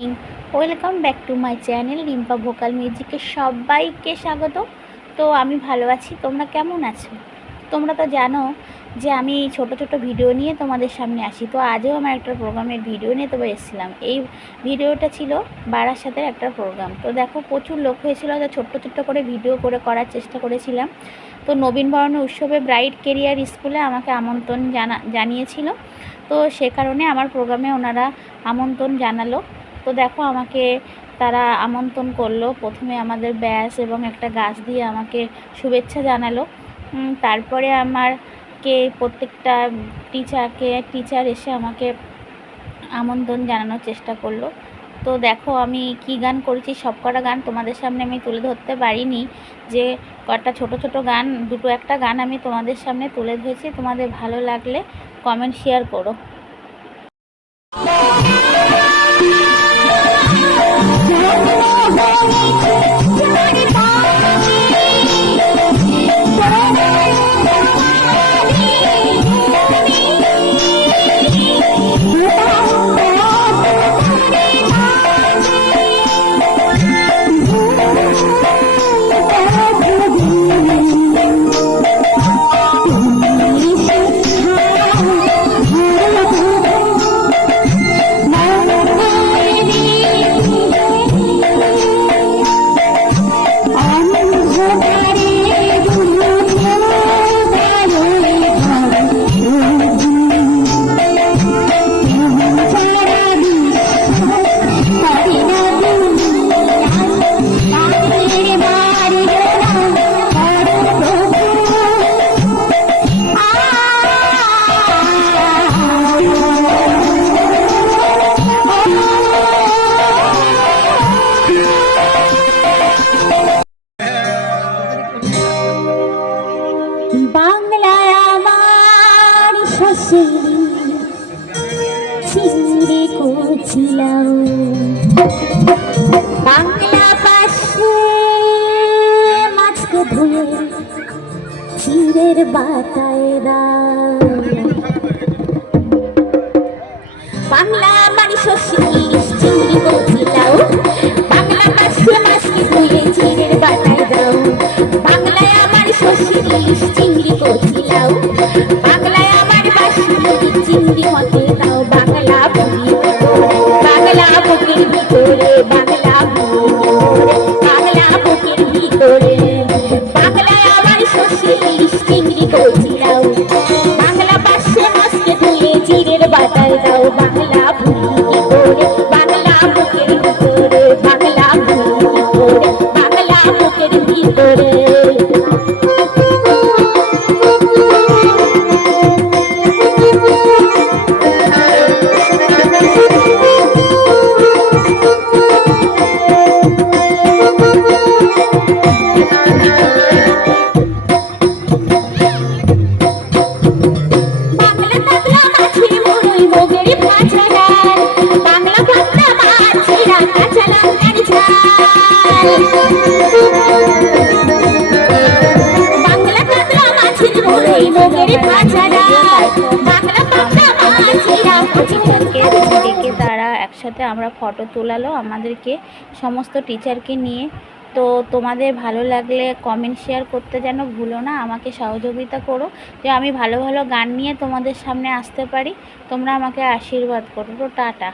Welcome back to my channel Rimpa vocal মিউজিকে সবাইকে স্বাগত। তো আমি ভালো আছি, তোমরা কেমন আছো? তোমরা তো জানো যে আমি ছোট ছোট ভিডিও নিয়ে তোমাদের সামনে আসি। তো আজও আমার একটা প্রোগ্রামের ভিডিও নিয়ে তবে এসেছিলাম। এই ভিডিওটা ছিল বারাসাতের একটা প্রোগ্রাম। তো দেখো প্রচুর লোক হয়েছিল, তো ছোট্ট ছোট্ট করে ভিডিও করার চেষ্টা করেছিলাম। তো নবীনবরণ উৎসবে ব্রাইট কেরিয়ার স্কুলে আমাকে আমন্ত্রণ জানিয়েছিল। তো সে কারণে আমার প্রোগ্রামে ওনারা আমন্ত্রণ জানালো। তো দেখো আমাকে তারা আমন্ত্রণ করলো, প্রথমে আমাদের ব্যাস এবং একটা গাছ দিয়ে আমাকে শুভেচ্ছা জানালো। তারপরে আমাকে প্রত্যেকটা টিচার এসে আমাকে আমন্ত্রণ জানানোর চেষ্টা করলো। তো দেখো আমি কি গান করেছি, সব কটা গান তোমাদের সামনে আমি তুলে ধরতে পারিনি। যে কটা ছোট ছোট গান, দুটো একটা গান আমি তোমাদের সামনে তুলে ধরেছি। তোমাদের ভালো লাগলে কমেন্ট শেয়ার করো। বাংলায় আমার শাশুড়ি চিংড়ি করছিলাম, বাংলা পাশে মাছকে ধুয়ে চিড়ের বাটায় বাংলা আমার শাশুড়ি চিংড়ি করছিলাম, বাংলা পাশে মাছকে ধুয়ে চিড়ের বাটায় দাও। বাংলায় আমার শাশুড়ি চিংড়ি করছিলাম, বাংলায় আমার বাসুরি চিংড়ি মতে দাও। বাংলা বুড়ি বাংলা বুকের ভিতরে, বাংলা বাংলা বুকের ভিতরে, বাংলায় আমার শাশুড়ি চিংড়ি করছিলাম, বাংলা পাশে মাছকে ধুয়ে চিড়ের বাটায় দাও। বাংলা বুড়ি করে, বাংলা বুকের ভিতরে, বাংলা বুড়ি করে, বাংলা বুকের ভিতরে। তারা একসাথে আমরা ফটো তোলালো আমাদেরকে, সমস্ত টিচারকে নিয়ে। তো তোমাদের ভালো লাগলে কমেন্ট শেয়ার করতে যেন ভুলো না, আমাকে সহযোগিতা করো যে আমি ভালো ভালো গান নিয়ে তোমাদের সামনে আসতে পারি। তোমরা আমাকে আশীর্বাদ করো। তো টাটা।